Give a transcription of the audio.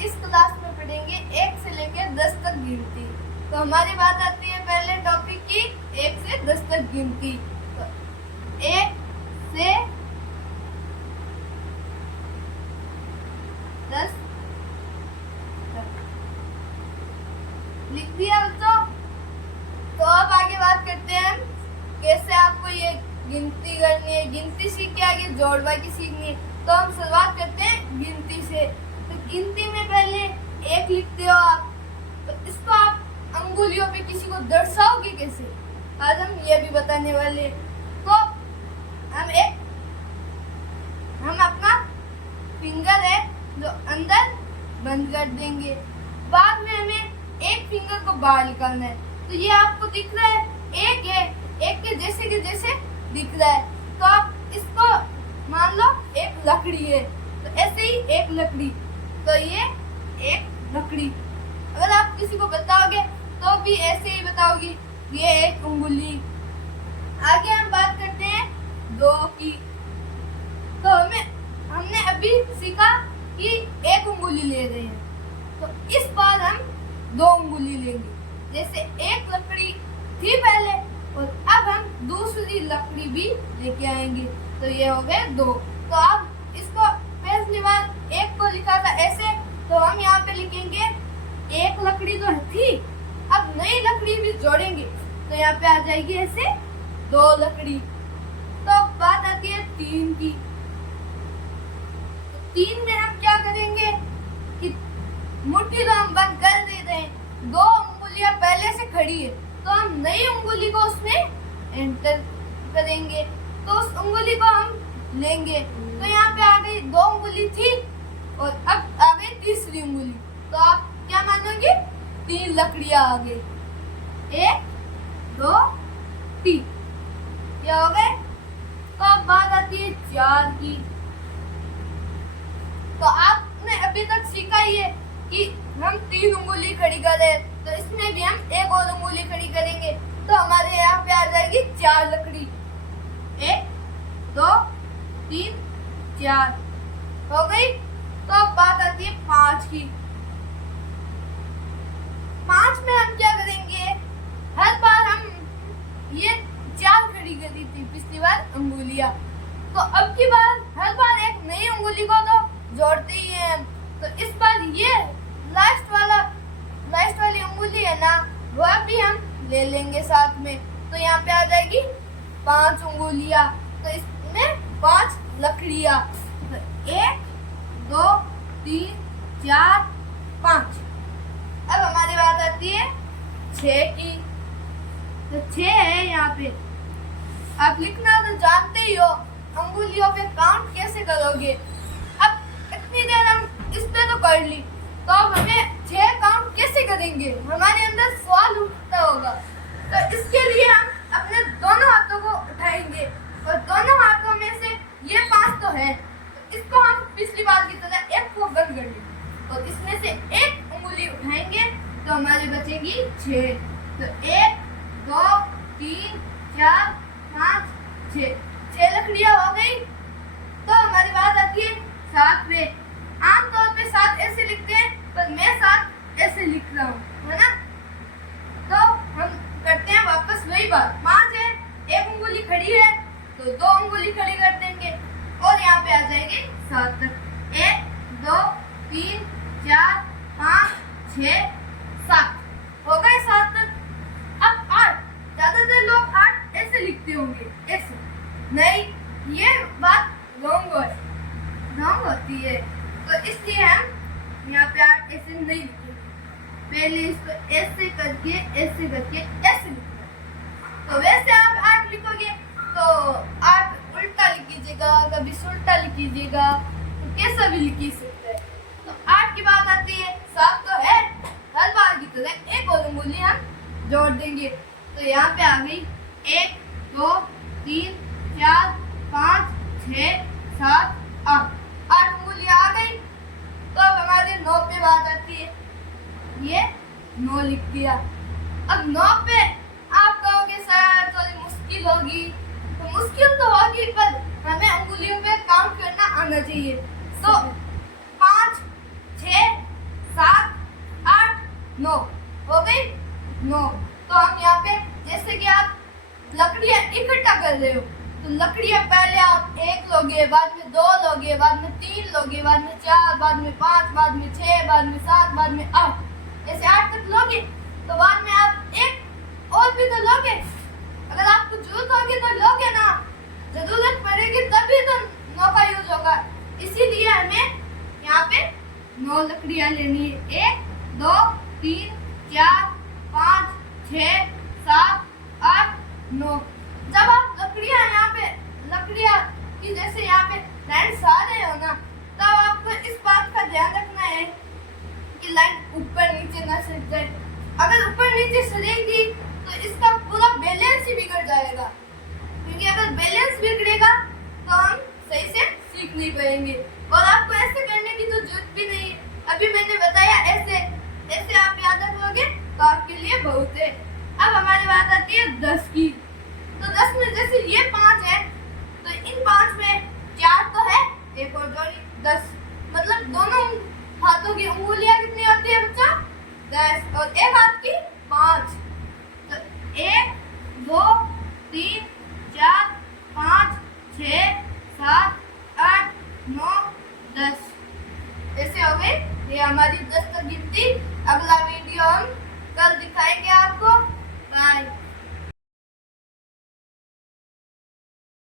इस क्लास में पढ़ेंगे 1 से लेकर 10 तक गिनती। तो हमारी बात आती है पहले टॉपिक की 1 से 10 तक गिनती। तो 1 से 10 तक लिख दिया बच्चों। तो अब आगे बात करते हैं कैसे आपको ये गिनती करनी है। गिनती सीख के आगे जोड़वा की सीखनी है। तो हम शुरुआत करते हैं गिनती से। तो गिनती में पहले 1 लिखते हो आप, तो इसको आप अंगुलियों पे किसी को दर्शाओगे कैसे, आज हम ये भी बताने वाले। तो हम अपना फिंगर है जो अंदर बंद कर देंगे, बाद में हमें एक फिंगर को बाहर निकालना है। तो ये आपको दिख रहा है, एक के जैसे दिख रहा है। तो आप इसको मान लो एक लकड़ी है, तो ऐसे ही एक लकड़ी, तो ये एक लकड़ी। अगर आप किसी को बताओगे तो भी ऐसे ही बताओगे, ये एक उंगली। आगे हम बात करते हैं 2 की। तो हमने अभी सीखा कि एक उंगली ले रहे हैं, तो इस बार हम 2 उंगली लेंगे। जैसे एक लकड़ी थी पहले, और अब हम दूसरी लकड़ी भी लेके आएंगे, तो ये हो गए 2। तो आप इसको पहली बार एक को लिखा था ऐसे, तो हम यहाँ पे लिखेंगे एक लकड़ी तो थी, अब नई लकड़ी भी जोड़ेंगे, तो यहाँ पे आ जाएगी ऐसे 2 लकड़ी। तो बात आती है 3 की। 3 में हम क्या करेंगे कि मुट्ठी तो हम बंद कर दे रहे हैं, 2 उंगलियां पहले से खड़ी है, तो हम नई उंगली को उसमें एंटर करेंगे, तो उस उंगली को हम लेंगे। तो यहाँ पे आ गई 2 उंगली थी, और अब आ गई तीसरी उंगली। तो आप क्या मानोगे, 3 लकड़ियां आ गई, 1 2 3, ये हो गए। तो अब बात आती है 4 की। तो आपने अभी तक सीखा ही है कि हम 3 उंगली खड़ी करें, तो इसमें भी हम एक और उंगली खड़ी करेंगे, तो हमारे यहाँ पे आ जाएगी 4 लकड़ी, 1 2 3 4 हो गई। तो अब बात आती है 5 की। 5 में हम क्या करेंगे, हर बार हम ये 4 खड़ी करी थी पिछली बार उंगलियां, तो अब की बार हर बार एक नई उंगली को तो जोड़ते ही हैं। तो इस बार ये लास्ट वाली उंगली है ना, वह भी हम ले लेंगे साथ में, तो यहाँ पे आ जाएगी 5 उंगलियां, तो इसमें 5 लकड़ियां। तो 1 2 3 4 5। अब हमारी बात आती है 6 की। तो 6 है यहाँ पे, आप लिखना तो जानते ही हो, अंगुलियों पे काउंट कैसे करोगे। अब इतनी देर हम इस पे तो कर ली, तो अब हमें 6 काउंट कैसे करेंगे, हमारे अंदर सवाल उठता होगा। तो इसके लिए हम अपने दोनों हाथों को उठाएंगे, और दोनों हाथों में से ये 5 तो है, तो इसको हम पिछली बार की तरह एक को बंद कर लेंगे, और इसमें से एक उंगली उठाएंगे, तो हमारी बचेगी 6। तो 1 2 3 4 5 6 लकड़ियां हो गई। तो हमारी बात आती है 7 पे। आमतौर पे 7 ऐसे लिखते हैं, पर मैं 7 ऐसे लिख रहा हूँ, है ना। तो हम करते हैं वापस वही बात, 5 है, एक उंगली खड़ी है, तो 2 उंगली खड़ी कर देंगे, और यहाँ पे आ जाएंगे 7 तक। 1 2 3 4 5 6 7 हो गए 7 तक। अब 8, ज्यादातर लोग 8 ऐसे लिखते होंगे, ऐसे नहीं, ये बात रॉन्ग होती है, तो इसलिए हम यहाँ पे 8 ऐसे नहीं लिखेंगे, पहले इसको ऐसे करके ऐसे लिखना। तो वैसे आप 8 लिखोगे तो 8 उल्टा लिखिएगा, कभी सुल्टा लिखिएगा, तो कैसा भी लिख सकते हैं। तो 8 की बात आती है, 7 तो है, हर बार की तरह एक और उंगली हम जोड़ देंगे, तो यहाँ पे आ गई 1 2 3 4 5 6 7 8 उंगलियां आ गई। तो अब हमारे 9 पे बात आती है, ये 9 लिख दिया। अब 9 पे आप कहोगे सर थोड़ी मुश्किल होगी, तो मुश्किल तो होगी, पर हमें उंगलियों पे काउंट करना आना चाहिए। तो 5 6 9 हो गई 9। तो हम यहाँ पे जैसे कि आप लकड़ियाँ इकट्ठा कर रहे हो, तो लकड़ियाँ पहले आप 1 लोगे, बाद में 2 लोगे, बाद में 3 लोगे, बाद में 4, बाद में 5, बाद में 6, बाद में 7, बाद में 8, ऐसे 8 तक लोगे। तो बाद में आप एक और भी तो लोगे, अगर आपको जरूरत होगी तो लोगे ना, जरूरत पड़ेगी तभी तो 9 का यूज होगा। इसीलिए हमें यहाँ पे 9 लकड़ियाँ लेनी है। 1 2 3 4 5 6 7 8 9। जब आप लकड़ियाँ यहाँ पे लकड़ियाँ की जैसे यहाँ पे लाइन सा रहे हो ना, तब आपको इस बात का ध्यान रखना है कि लाइन ऊपर नीचे ना सर जाए। अगर ऊपर नीचे सरेगी तो इसका पूरा बैलेंस ही बिगड़ जाएगा, क्योंकि अगर बैलेंस बिगड़ेगा तो हम सही से सीख नहीं पाएंगे। और आपको ऐसे करने की तो जरूरत भी नहीं है, अभी मैंने बताया ऐसे ऐसे आप याद रखोगे तो आपके लिए बहुत है। अब हमारी बात आती है 10 की। तो 10 में जैसे ये 5 है, तो इन 5 में 4 तो है, एक और जोड़ी 10, मतलब दोनों हाथों की उंगलियां कितनी होती है बच्चा? 10, और एक हाथ की 5। तो 1 2 3 4 5 6 7 8 9 10, ऐसे हो गए ये हमारी 10 तक गिनती। अगला वीडियो हम कल दिखाएंगे आपको। बाय।